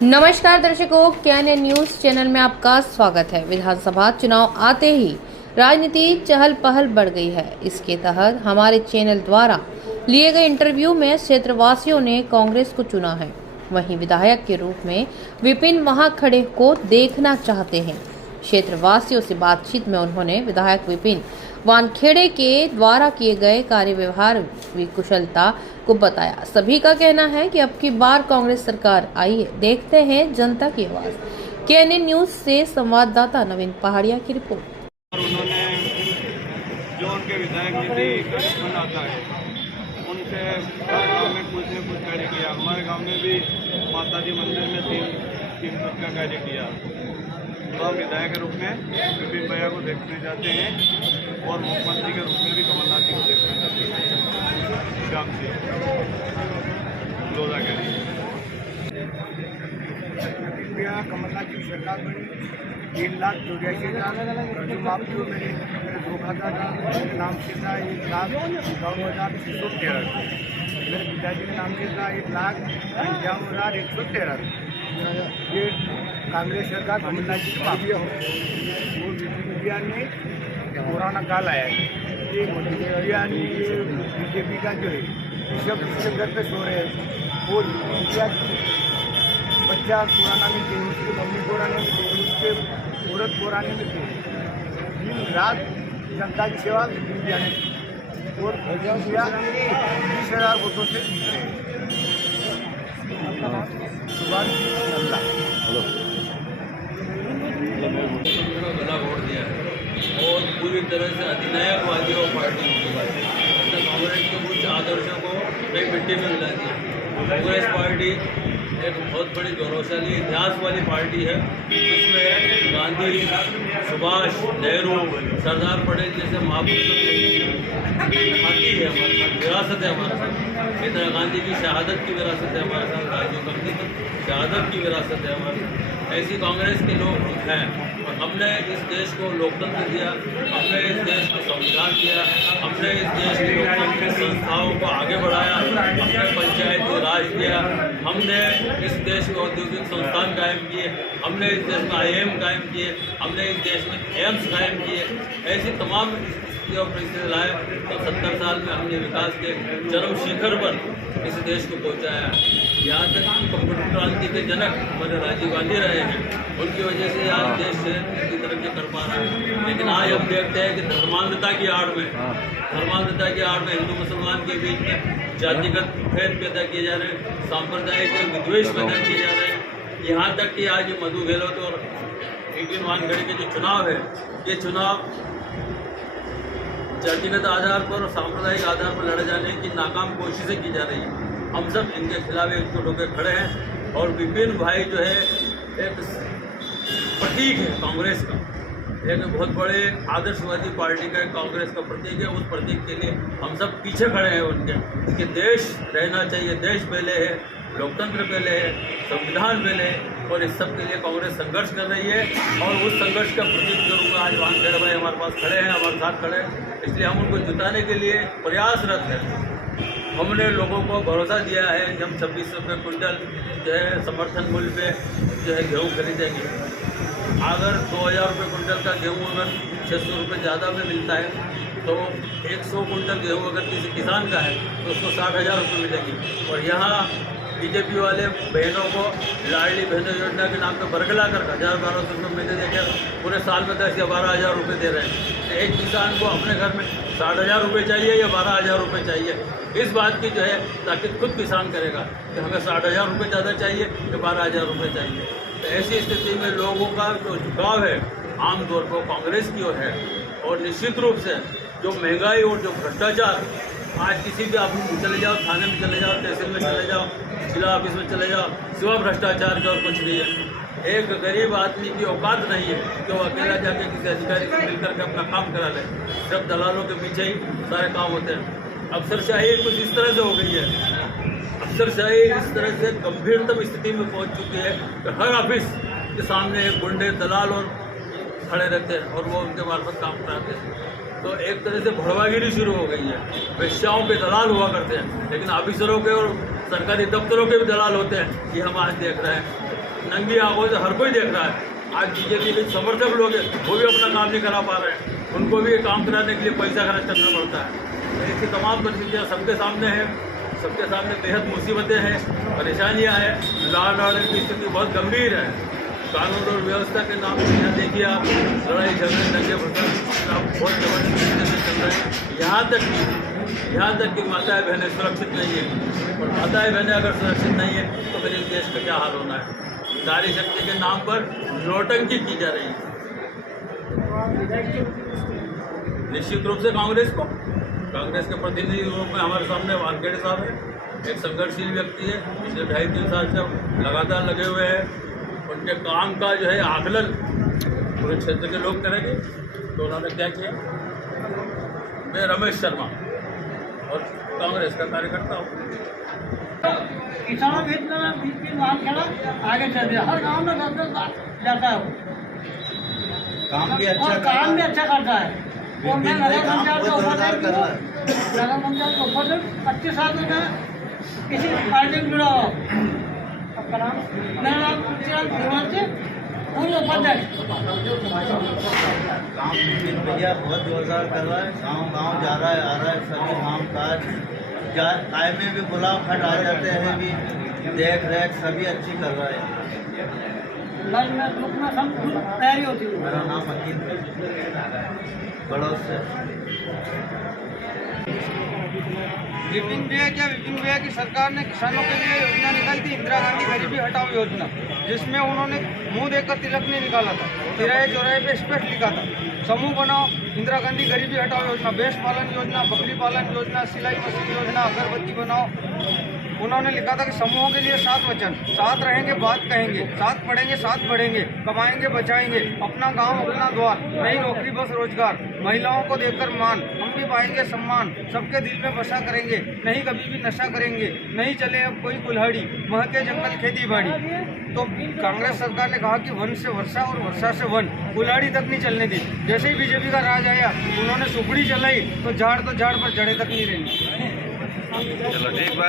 नमस्कार दर्शकों, कैएनएन news channel में आपका स्वागत है। विधानसभा चुनाव आते ही राजनीति चहल पहल बढ़ गई है। इसके तहत हमारे चैनल द्वारा लिए गए इंटरव्यू में क्षेत्रवासियों ने कांग्रेस को चुना है। वहीं विधायक के रूप में विपिन वहां खड़े को देखना चाहते हैं। क्षेत्रवासियों से बातचीत में उन्होंने विधायक विपिन वानखेड़े के द्वारा किए गए कार्य व्यवहार कुशलता को बताया। सभी का कहना है कि अब की बार कांग्रेस सरकार आई है। देखते हैं जनता की आवाज। कैएनएन न्यूज से संवाददाता नवीन पहाड़िया की रिपोर्ट। उन्होंने जो उनके विधायक निधि कलेक्शन आता है उनसे हर गाँव में कुछ न कुछ कार्य किया। हमारे गांव में भी माता जी मंदिर में तीन पद का कार्य किया। तो हम विधायक के रूप में विपिन भैया को देखने जाते हैं और मुख्यमंत्री के रूप में भी कमलनाथ जी को देखने जाते हैं। शाम से लोधा के कमलनाथ की सरकार बनी 3,84,000 कर्ज माफी हो। मेरे 2 खाता था, मेरे नाम से था 1,52,613। मेरे पिताजी के नाम से था 1,51,113। ये कांग्रेस सरकार कमलनाथ जी की माफी हो। वो विपिन ने पुराना काल आया है। ये बीजेपी का जो है सब इसके घर पे सो रहे हैं। वो बच्चा पुराना में थे, उसकी मम्मी पुराने में थे, उसके औरत पुराने में थे। दिन रात जनता की सेवा जाने और 20,000 वोटों से जीत रहे हैं। सुभाष नल्ला गला वोट दिया है और पूरी तरह से अधिनायकवादी और पार्टी होगी। कांग्रेस के कुछ आदर्शों को नई मिट्टी में मिला दिया। कांग्रेस पार्टी एक बहुत बड़ी गौरवशाली इतिहास वाली पार्टी है। इसमें गांधी, सुभाष, नेहरू, सरदार पटेल जैसे महापुरुषों की घाटी है हमारे साथ, विरासत है हमारे साथ। इंदिरा गांधी की शहादत की विरासत है हमारे साथ, राजीव गांधी की शहादत की विरासत है हमारे साथ। ऐसी कांग्रेस के लोग हैं और हमने इस देश को लोकतंत्र दिया, हमने इस देश को संविधान दिया, हमने इस देश की लोकतांत्रिक संस्थाओं को आगे बढ़ाया, हमने पंचायती राज दिया, हमने इस देश में औद्योगिक संस्थान कायम किए, हमने इस देश में IIM कायम किए, हमने इस देश में एम्स कायम किए। ऐसी तमाम स्थितियों परिस्थिति लाए तो 70 साल में हमने विकास के चरम शिखर पर इस देश को पहुँचाया। यहाँ तक कि कंप्यूटर क्रांति के जनक हमारे राजीव गांधी रहे हैं, उनकी वजह से आज देश इतनी तरक्की कर पा रहा है। लेकिन आज हम देखते हैं कि धर्मांधता की आड़ में हिंदू मुसलमान के बीच में जातिगत भेद पैदा किए जा रहे हैं, सांप्रदायिक विद्वेष पैदा किए जा रहे हैं। यहाँ तक कि आज मधु गहलोत और विपिन वानखेड़े के जो चुनाव है, ये चुनाव जातिगत आधार पर और सांप्रदायिक आधार पर लड़े जाने की नाकाम कोशिशें की जा रही हैं। हम सब इनके खिलाफ एकजुट होकर खड़े हैं और विपिन भाई जो है एक प्रतीक है कांग्रेस का, एक बहुत बड़े आदर्शवादी पार्टी का कांग्रेस का प्रतीक है। उस प्रतीक के लिए हम सब पीछे खड़े हैं उनके कि देश रहना चाहिए, देश पहले है, लोकतंत्र पहले है, संविधान पहले है और इस सब के लिए कांग्रेस संघर्ष कर रही है। और उस संघर्ष का प्रतीक के रूप में आज वानखेड़े भाई हमारे पास खड़े हैं, हमारे साथ खड़े हैं। इसलिए हम उनको जिताने के लिए प्रयासरत हैं। हमने लोगों को भरोसा दिया है कि हम 26 रुपये क्विंटल जो है समर्थन मूल्य पे जो है गेहूँ खरीदेंगे। अगर 2,000 रुपये क्विंटल का गेहूँ अगर 600 रुपये ज़्यादा में मिलता है तो 100 क्विंटल गेहूँ अगर किसी किसान का है तो उसको 60,000 रुपये मिलेगी। और यहाँ बीजेपी वाले बहनों को लाडली बहनों योजना के नाम पे बरगला कर 1,000-1,200 रुपये महीने देकर पूरे साल में 10 या 12,000 रुपये दे रहे हैं। एक किसान को अपने घर में 60,000 रुपये चाहिए या 12,000 रुपये चाहिए, इस बात की जो है ताकि खुद किसान करेगा कि हमें 60,000 रुपये ज़्यादा चाहिए या 12,000 रुपये चाहिए। तो ऐसी स्थिति में लोगों का जो झुकाव है आमतौर पर कांग्रेस की ओर है। और निश्चित रूप से जो महंगाई और जो भ्रष्टाचार, आज किसी भी आप चले जाओ, थाने में चले जाओ, तहसील में चले जाओ, जिला ऑफिस में चले जाओ, सिवा भ्रष्टाचार का और कुछ नहीं है। एक गरीब आदमी की औकात नहीं है कि वो अकेला जाके किसी अधिकारी से मिलकर के अपना काम करा ले। सब दलालों के पीछे ही सारे काम होते हैं। अफसरशाही कुछ इस तरह से हो गई है, अफसरशाही इस तरह से गंभीरतम स्थिति में पहुंच चुकी है कि हर ऑफिस के सामने एक गुंडे दलाल और खड़े रहते हैं और वो उनके मार्फत काम कराते हैं। तो एक तरह से भड़वागिरी शुरू हो गई है। वेश्याओं के दलाल हुआ करते हैं, लेकिन ऑफिसरों के और सरकारी दफ्तरों के भी दलाल होते हैं, ये हम आज देख रहे हैं। नंगी आंखों से हर कोई देख रहा है। आज बीजेपी के समर्थक लोग हैं, वो भी अपना काम नहीं करा पा रहे हैं, उनको भी काम कराने के लिए पैसा खर्च करना पड़ता है। इसकी तमाम परिस्थितियाँ सबके सामने हैं, सबके सामने बेहद मुसीबतें हैं, परेशानियाँ हैं। लॉ एंड ऑर्डर की स्थिति बहुत गंभीर है। कानून और व्यवस्था के नाम पर यहाँ देखिए आप लड़ाई झगड़े दंगे फसाद बहुत जबरदस्त तरीके से चल रहे हैं। यहाँ तक कि माताएं बहनें सुरक्षित नहीं है, और माताएं बहनें अगर सुरक्षित नहीं है तो फिर इस देश का क्या हाल होना है। नारी शक्ति के नाम पर नौटंकी की जा रही है। निश्चित रूप से कांग्रेस के प्रतिनिधि रूप में हमारे सामने वानखेड़े साहब है, एक संघर्षशील व्यक्ति है, पिछले 2.5-3 साल से लगातार लगे हुए हैं। उनके काम का जो है आकलन पूरे क्षेत्र के लोग करेंगे। तो उन्होंने क्या किया, मैं रमेश शर्मा और कांग्रेस का कार्यकर्ता हूँ। किसानों के इतना वानखेड़ा आगे चल रहा है, हर गांव में 10-10 बार जाता है वो। काम भी अच्छा और काम भी अच्छा करता है। और मैं नगर पंचायत के ऊपर से 25 साल में मैं किसी पार्टी में जुड़ा हुआ। आपका नाम? मेरा नाम तुलसीराम से पूर्व उपाध्यक्ष। काम विपिन भैया बहुत जोरदार कर रहा है, गांव जा रहा है, आ रहा है, सभी काम काज आय में भी बुलाव खट आ जाते हैं, भी देख रेख सभी अच्छी कर रहा है। मैं ग्रुप में सब तैयारी होती है। मेरा नाम अकील बड़ौद से। विपिन भैया की सरकार ने किसानों के लिए योजना निकाली थी, इंदिरा गांधी गरीबी हटाओ योजना, जिसमें उन्होंने मुंह देकर तिलक नहीं निकाला था, तिराहे चौराहे पे स्पष्ट लिखा था समूह बनाओ, इंदिरा गांधी गरीबी हटाओ योजना, भैंस पालन योजना, बकरी पालन योजना, सिलाई मशीन योजना, अगरबत्ती बनाओ। उन्होंने लिखा था कि समूहों के लिए 7 वचन, साथ रहेंगे बात कहेंगे, साथ पढ़ेंगे साथ बढ़ेंगे, कमाएंगे बचाएंगे, अपना गांव अपना द्वार, नई नौकरी बस रोजगार, महिलाओं को देकर मान, हम भी पाएंगे सम्मान, सबके दिल में बसा करेंगे, नहीं कभी भी नशा करेंगे, नहीं चले अब कोई कुल्हाड़ी, महके जंगल खेती बाड़ी। तो कांग्रेस सरकार ने कहा कि वन से वर्षा और वर्षा से वन, कुल्हाड़ी तक नहीं चलने दी। जैसे ही बीजेपी का राज आया उन्होंने सुपड़ी चलाई तो झाड़ पर जड़े तक नहीं रही। चलो ठीक बात।